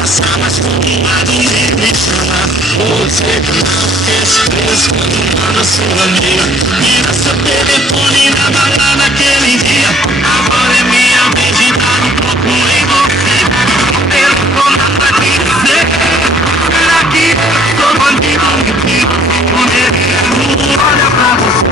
passar, mas todo lado me chama. Você que não quer se preso quando manda sua amiga. Vira seu telefone na balada aquele dia. Agora é minha vez de dar um pouco em você. Telefone pra te dizer. Será que eu sou bandido que poderia não olha pra você?